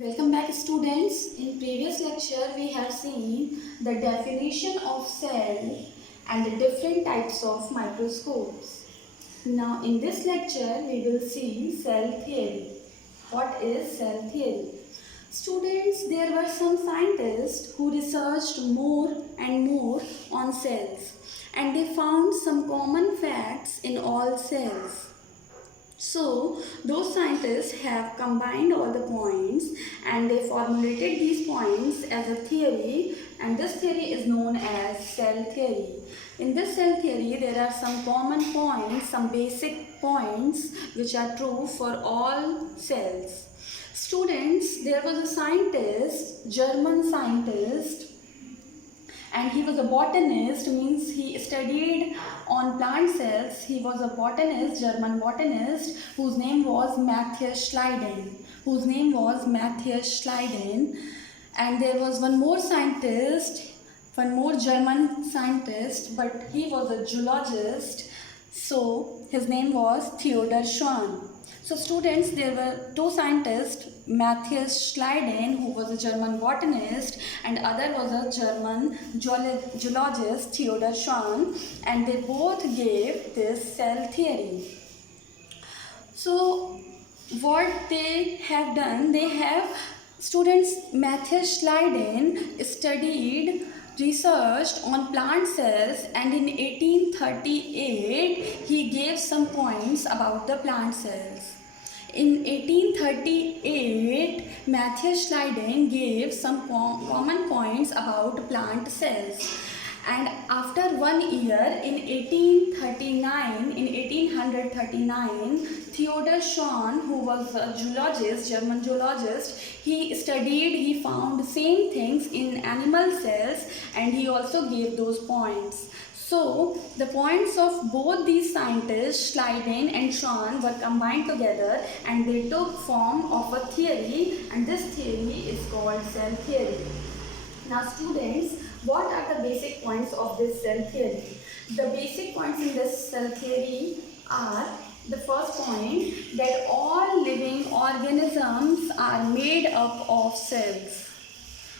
Welcome back, students. In previous lecture we have seen the definition of cell and the different types of microscopes. Now in this lecture we will see cell theory. What is cell theory? Students, there were some scientists who researched more and more on cells, and they found some common facts in all cells. So, those scientists have combined all the points and they formulated these points as a theory, and this theory is known as cell theory. In this cell theory, there are some common points, some basic points which are true for all cells. Students, there was a scientist, German scientist, and he was a botanist, means he studied on plant cells. He was a botanist, German botanist, whose name was Matthias Schleiden. And there was one more scientist, one more German scientist, but he was a zoologist, so his name was Theodor Schwann. So students, there were two scientists, Matthias Schleiden, who was a German botanist, and other was a German zoologist, Theodor Schwann, and they both gave this cell theory. So what they have done, students, Matthias Schleiden researched on plant cells, and in 1838 he gave some points about the plant cells. In 1838, Matthias Schleiden gave some common points about plant cells. And after 1 year, in 1839, Theodor Schwann, who was a zoologist, German zoologist, he found same things in animal cells, and he also gave those points. So, the points of both these scientists, Schleiden and Schwann, were combined together and they took form of a theory, and this theory is called cell theory. Now students, what are the basic points of this cell theory? The basic points in this cell theory are: the first point, that all living organisms are made up of cells.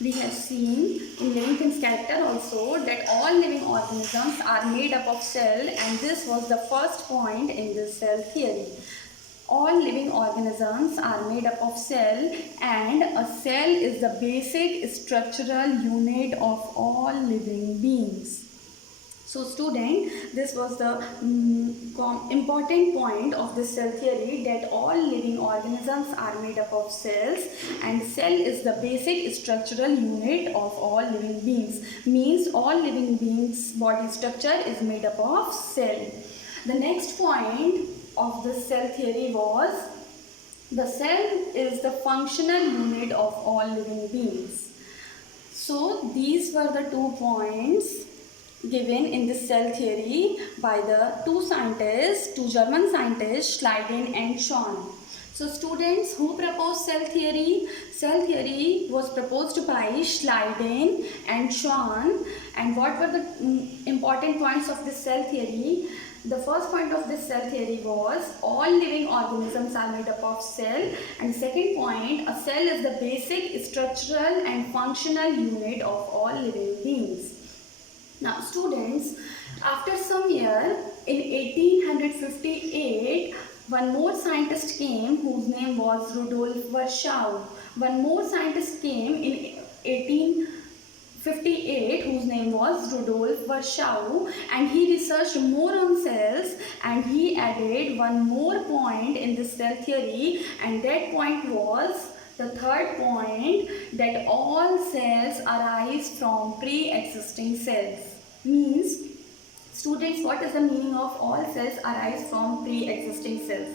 We have seen in living things character also that all living organisms are made up of cell, and this was the first point in this cell theory. All living organisms are made up of cell, and a cell is the basic structural unit of all living beings. So student, this was the important point of this cell theory, that all living organisms are made up of cells, and cell is the basic structural unit of all living beings. Means all living beings' body structure is made up of cell. The next point of this cell theory was, the cell is the functional unit of all living beings. So these were the 2 points given in this cell theory by the two German scientists, Schleiden and Schwann. So students, who proposed cell theory? Cell theory was proposed by Schleiden and Schwann. And what were the important points of this cell theory? The first point of this cell theory was, all living organisms are made up of cell, and the second point, a cell is the basic structural and functional unit of all living beings. Now students, after some year, in 1858, one more scientist came whose name was Rudolf Virchow. One more scientist came in 1858 whose name was Rudolf Virchow, and he researched more on cells, and he added one more point in this cell theory, and that point was the third point, that all cells arise from pre-existing cells. Means, students, what is the meaning of all cells arise from pre-existing cells?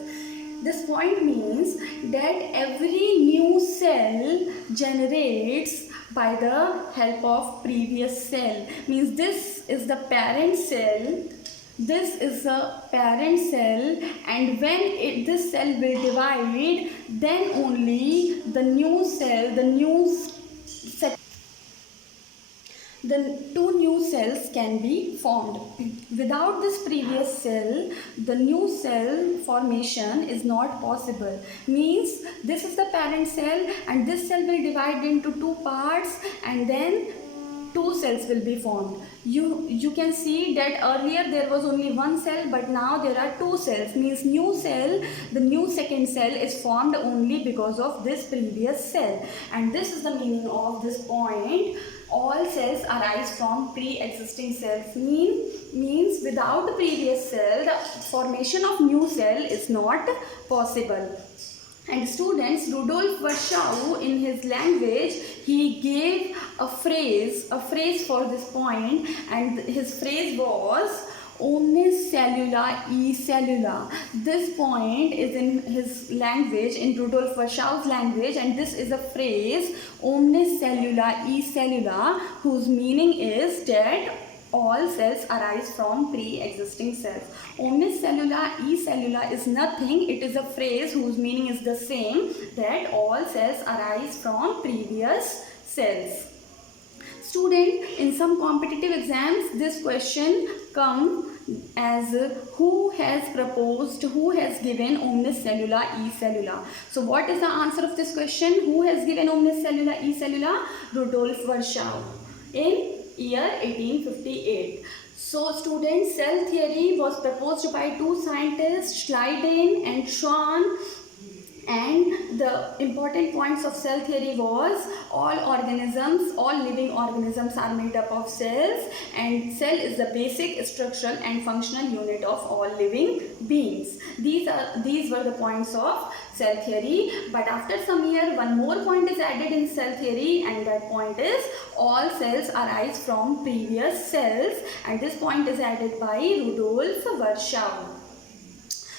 This point means that every new cell generates by the help of previous cell. Means this is the parent cell. This is the parent cell, and when this cell will divide, then only the new the two new cells can be formed. Without this previous cell, the new cell formation is not possible. Means this is the parent cell and this cell will divide into two parts and then two cells will be formed. You can see that earlier there was only one cell, but now there are two cells. Means new cell, the new second cell is formed only because of this previous cell. And this is the meaning of this point. All cells arise from pre-existing cells. Means without the previous cell, the formation of new cell is not possible. And students, Rudolf Virchow, in his language, he gave a phrase for this point, and his phrase was omnis cellula e cellula. This point is in his language, in Rudolf Virchow's language, and this is a phrase omnis cellula e cellula, whose meaning is that all cells arise from pre-existing cells. Omnis cellula e cellula is nothing. It is a phrase whose meaning is the same, that all cells arise from previous cells. Student, in some competitive exams, this question come as who has proposed, who has given omnis cellula e cellula. So what is the answer of this question? Who has given omnis cellula e cellula? Rudolf Virchow in year 1858. So students, cell theory was proposed by two scientists, Schleiden and Schwann, and the important points of cell theory was all organisms, all living organisms are made up of cells, and cell is the basic structural and functional unit of all living beings. These were the points of cell theory. But after some year, one more point is added in cell theory, and that point is all cells arise from previous cells, and this point is added by Rudolf Virchow.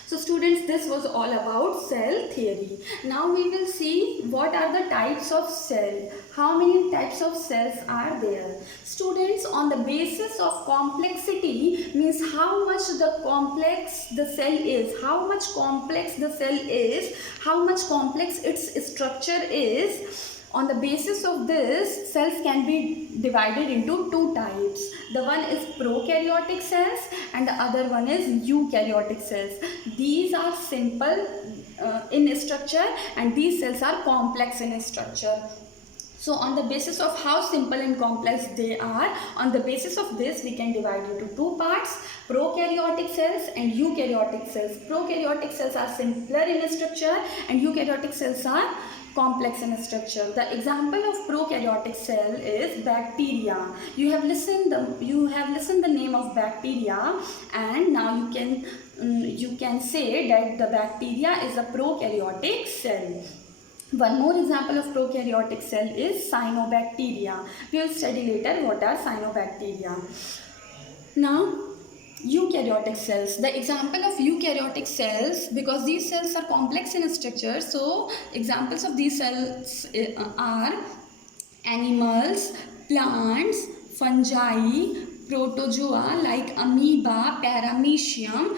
So students, this was all about cell theory. Now we will see what are the types of cell. How many types of cells are there? Students, on the basis of complexity, means how much the complex the cell is, how much complex the cell is, how much complex its structure is. On the basis of this, cells can be divided into two types. The one is prokaryotic cells and the other one is eukaryotic cells. These are simple in structure and these cells are complex in structure. So on the basis of how simple and complex they are, on the basis of this we can divide into two parts, prokaryotic cells and eukaryotic cells. Prokaryotic cells are simpler in structure and eukaryotic cells are complex in structure. The example of prokaryotic cell is bacteria. You have listened the name of bacteria, and now you can say that the bacteria is a prokaryotic cell. One more example of prokaryotic cell is cyanobacteria. We will study later what are cyanobacteria. Now, eukaryotic cells. The example of eukaryotic cells, because these cells are complex in structure, so examples of these cells are animals, plants, fungi, protozoa like amoeba, paramecium.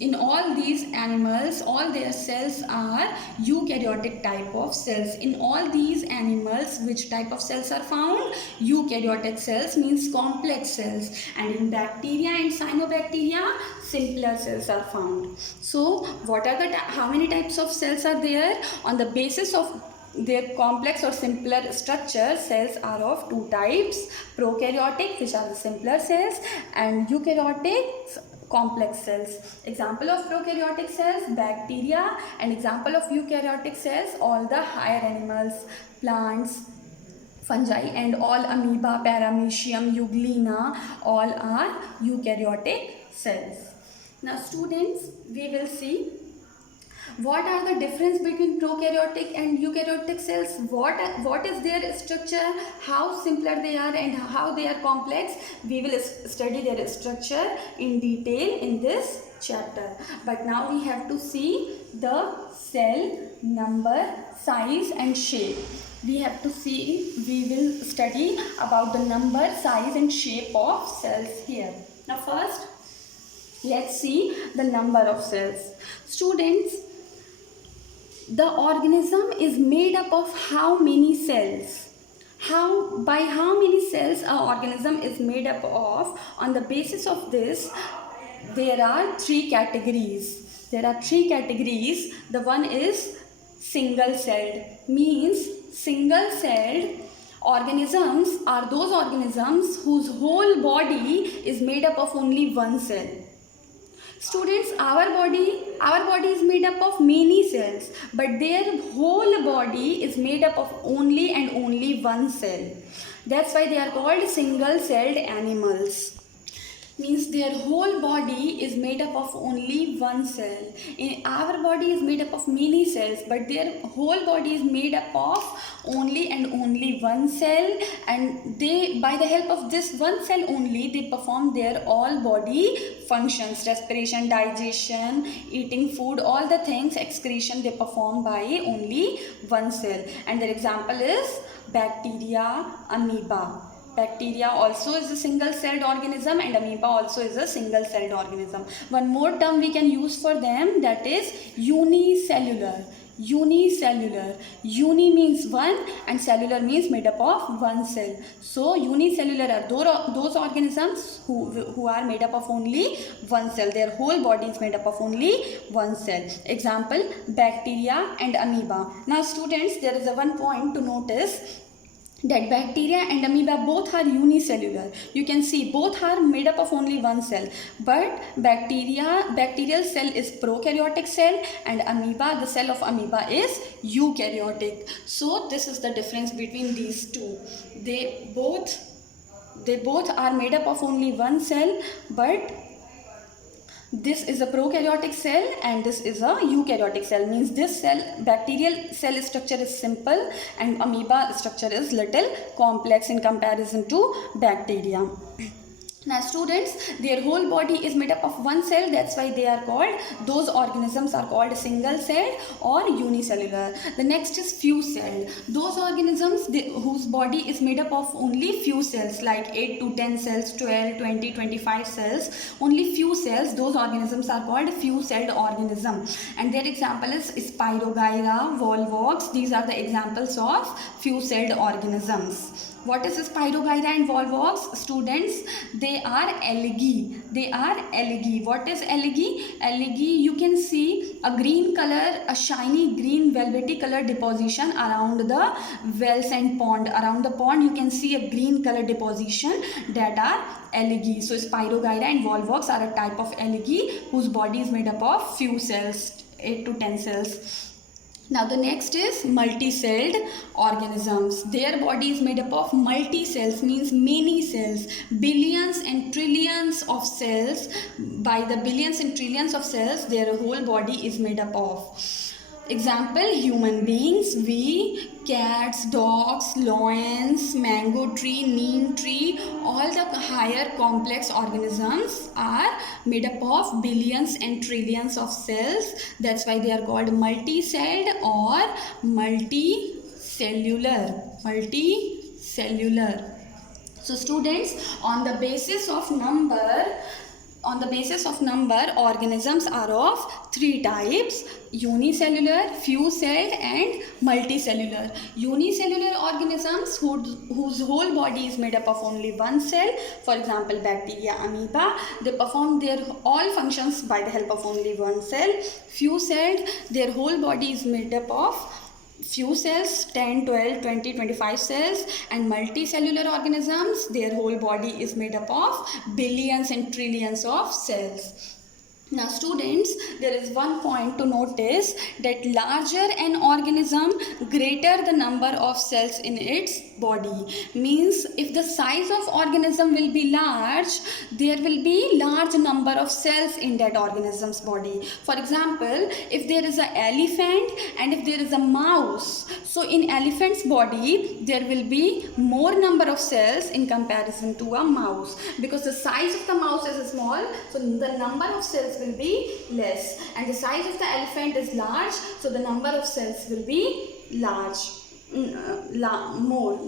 In all these animals, all their cells are eukaryotic type of cells. In all these animals, which type of cells are found? Eukaryotic cells, means complex cells. And in bacteria and cyanobacteria, simpler cells are found. So what are how many types of cells are there? On the basis of their complex or simpler structure, cells are of two types: prokaryotic, which are the simpler cells, and eukaryotic, complex cells. Example of prokaryotic cells, bacteria, and example of eukaryotic cells, all the higher animals, plants, fungi, and all amoeba, paramecium, euglena, all are eukaryotic cells. Now students, we will see what are the difference between prokaryotic and eukaryotic cells, what is their structure, how simpler they are and how they are complex. We will study their structure in detail in this chapter. But now we have to see the cell number, size and shape. We will study about the number, size and shape of cells here. Now first, let's see the number of cells. Students, the organism is made up of how many cells? by how many cells an organism is made up of. On the basis of this, there are three categories. The one is single celled, means single celled organisms are those organisms whose whole body is made up of only one cell. Students, our body is made up of many cells, but their whole body is made up of only and only one cell. That's why they are called single celled animals. Means their whole body is made up of only one cell. In our body is made up of many cells, but their whole body is made up of only and only one cell, and they, by the help of this one cell only, they perform their all body functions: respiration, digestion, eating food, all the things, excretion, they perform by only one cell. And their example is bacteria, amoeba. Bacteria also is a single celled organism, and amoeba also is a single celled organism. One more term we can use for them, that is unicellular. Uni means one and cellular means made up of one cell. So unicellular are those organisms who are made up of only one cell. Their whole body is made up of only one cell. Example, bacteria and amoeba. Now students, there is a one point to notice, that bacteria and amoeba both are unicellular. You can see both are made up of only one cell, but bacterial cell is prokaryotic cell, and amoeba, the cell of amoeba, is eukaryotic. So this is the difference between these two. They both are made up of only one cell, but this is a prokaryotic cell and this is a eukaryotic cell. Means this cell, bacterial cell structure is simple and amoeba structure is little complex in comparison to bacteria. Now students, their whole body is made up of one cell. That's why they are called, those organisms are called single celled or unicellular. The next is few celled. Those organisms whose body is made up of only few cells, like 8 to 10 cells, 12, 20, 25 cells, only few cells, those organisms are called few celled organism. And their example is Spirogyra, Volvox. These are the examples of few celled organisms. What is Spirogyra and Volvox? Students, they are algae. What is algae? Algae, you can see a green color, a shiny green velvety color deposition around the wells and pond. Around the pond you can see a green color deposition, that are algae. So Spirogyra and Volvox are a type of algae whose body is made up of few cells, 8 to 10 cells. Now the next is multi-celled organisms. Their body is made up of multi-cells, means many cells, billions and trillions of cells. By the billions and trillions of cells, their whole body is made up of. Example, human beings, we, cats, dogs, lions, mango tree, neem tree, all the higher complex organisms are made up of billions and trillions of cells. That's why they are called multi-celled or multicellular. So students, on the basis of number, organisms are of three types: unicellular, few celled and multicellular. Unicellular organisms whose whole body is made up of only one cell, for example bacteria, amoeba, they perform their all functions by the help of only one cell. Few celled, their whole body is made up of few cells, 10, 12, 20, 25 cells. And multicellular organisms, their whole body is made up of billions and trillions of cells. Now students, there is one point to notice, that larger an organism, greater the number of cells in its body. Means if the size of organism will be large, there will be large number of cells in that organism's body. For example, if there is an elephant and if there is a mouse, so in elephant's body there will be more number of cells in comparison to a mouse, because the size of the mouse is small, so the number of cells will be less, and the size of the elephant is large, so the number of cells will be more.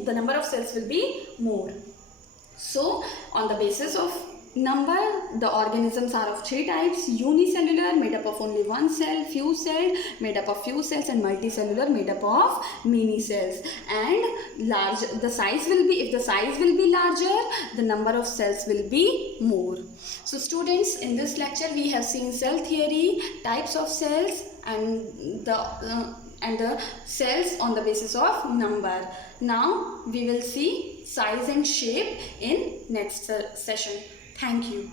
The number of cells will be more. So on the basis of Number, the organisms are of three types: unicellular, made up of only one cell; fused cell, made up of few cells; and multicellular, made up of many cells. And large, the size will be, if the size will be larger, the number of cells will be more. So students, in this lecture we have seen cell theory, types of cells, and the cells on the basis of number. Now we will see size and shape in next session. Thank you.